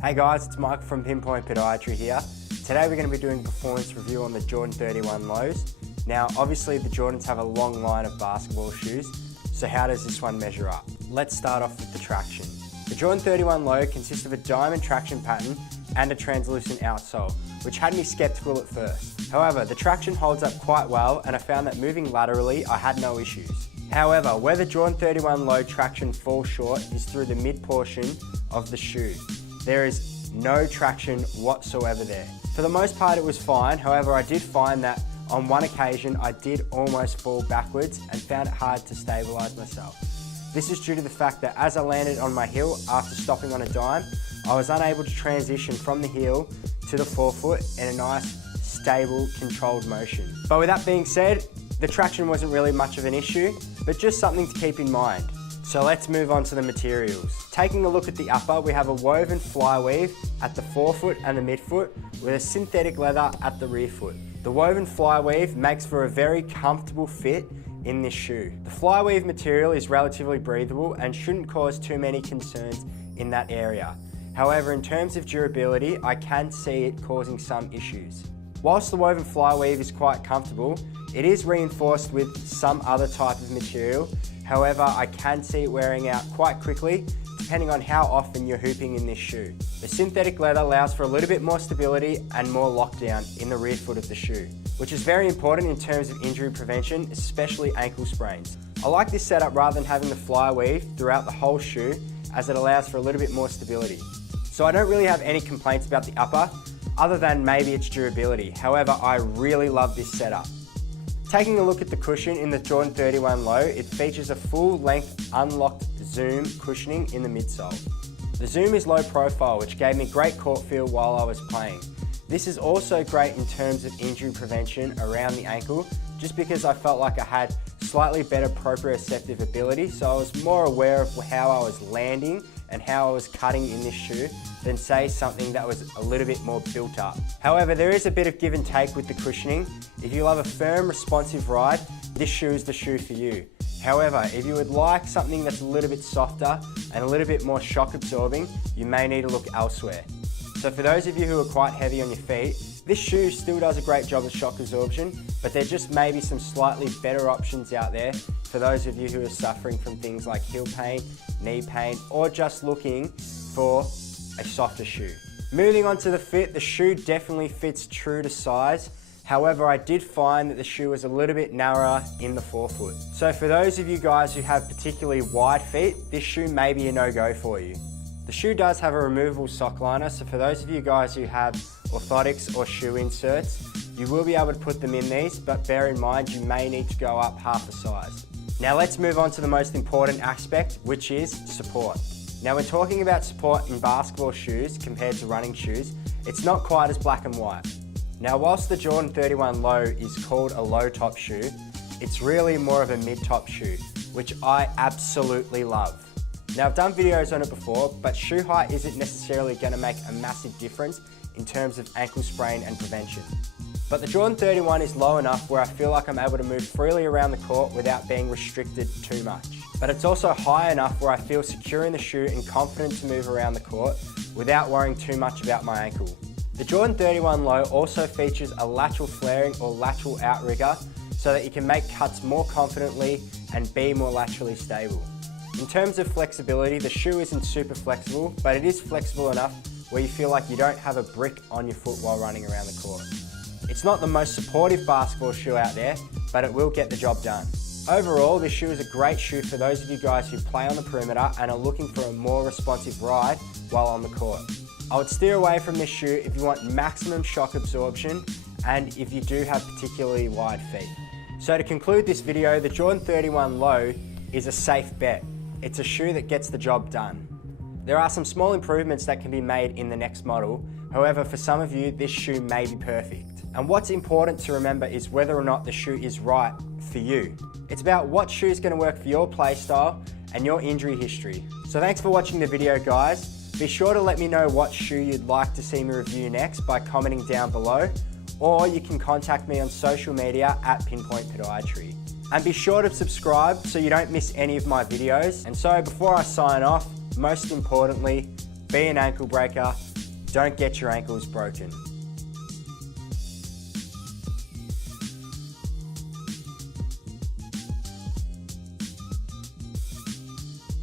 Hey guys, it's Mike from Pinpoint Podiatry here. Today we're going to be doing a performance review on the Jordan 31 lows. Now obviously the Jordans have a long line of basketball shoes, so how does this one measure up? Let's start off with the traction. The Jordan 31 low consists of a diamond traction pattern and a translucent outsole, which had me skeptical at first. However, the traction holds up quite well and I found that moving laterally I had no issues. However, where the Jordan 31 low traction falls short is through the mid portion of the shoe. There is no traction whatsoever there. For the most part it was fine, however I did find that on one occasion I did almost fall backwards and found it hard to stabilise myself. This is due to the fact that as I landed on my heel after stopping on a dime, I was unable to transition from the heel to the forefoot in a nice, stable, controlled motion. But with that being said, the traction wasn't really much of an issue, but just something to keep in mind. So let's move on to the materials. Taking a look at the upper, we have a woven fly weave at the forefoot and the midfoot with a synthetic leather at the rear foot. The woven fly weave makes for a very comfortable fit in this shoe. The fly weave material is relatively breathable and shouldn't cause too many concerns in that area. However, in terms of durability, I can see it causing some issues. Whilst the woven fly weave is quite comfortable, it is reinforced with some other type of material. However, I can see it wearing out quite quickly depending on how often you're hooping in this shoe. The synthetic leather allows for a little bit more stability and more lockdown in the rear foot of the shoe, which is very important in terms of injury prevention, especially ankle sprains. I like this setup rather than having the fly weave throughout the whole shoe, as it allows for a little bit more stability. So I don't really have any complaints about the upper, other than maybe its durability. However, I really love this setup. Taking a look at the cushion in the Jordan 31 low, it features a full-length unlocked zoom cushioning in the midsole. The zoom is low profile, which gave me great court feel while I was playing. This is also great in terms of injury prevention around the ankle, just because I felt like I had slightly better proprioceptive ability, so I was more aware of how I was landing and how I was cutting in this shoe than say something that was a little bit more built up. However, there is a bit of give and take with the cushioning. If you love a firm, responsive ride, this shoe is the shoe for you. However, if you would like something that's a little bit softer and a little bit more shock absorbing, you may need to look elsewhere. So for those of you who are quite heavy on your feet, this shoe still does a great job of shock absorption, but there just may be some slightly better options out there for those of you who are suffering from things like heel pain, knee pain, or just looking for a softer shoe. Moving on to the fit, the shoe definitely fits true to size. However, I did find that the shoe was a little bit narrower in the forefoot. So for those of you guys who have particularly wide feet, this shoe may be a no-go for you. The shoe does have a removable sock liner, so for those of you guys who have orthotics or shoe inserts, you will be able to put them in these, but bear in mind you may need to go up half a size. Now let's move on to the most important aspect, which is support. Now we're talking about support in basketball shoes compared to running shoes. It's not quite as black and white. Now whilst the Jordan 31 low is called a low top shoe, it's really more of a mid top shoe, which I absolutely love. Now I've done videos on it before, but shoe height isn't necessarily going to make a massive difference in terms of ankle sprain and prevention. But the Jordan 31 is low enough where I feel like I'm able to move freely around the court without being restricted too much. But it's also high enough where I feel secure in the shoe and confident to move around the court without worrying too much about my ankle. The Jordan 31 low also features a lateral flaring or lateral outrigger so that you can make cuts more confidently and be more laterally stable. In terms of flexibility, the shoe isn't super flexible, but it is flexible enough where you feel like you don't have a brick on your foot while running around the court. It's not the most supportive basketball shoe out there, but it will get the job done. Overall, this shoe is a great shoe for those of you guys who play on the perimeter and are looking for a more responsive ride while on the court. I would steer away from this shoe if you want maximum shock absorption and if you do have particularly wide feet. So to conclude this video, the Jordan 31 low is a safe bet. It's a shoe that gets the job done. There are some small improvements that can be made in the next model. However, for some of you, this shoe may be perfect. And what's important to remember is whether or not the shoe is right for you. It's about what shoe is going to work for your play style and your injury history. So thanks for watching the video, guys. Be sure to let me know what shoe you'd like to see me review next by commenting down below, or you can contact me on social media at Pinpoint Podiatry. And be sure to subscribe so you don't miss any of my videos. And so before I sign off, most importantly, be an ankle breaker, Don't get your ankles broken.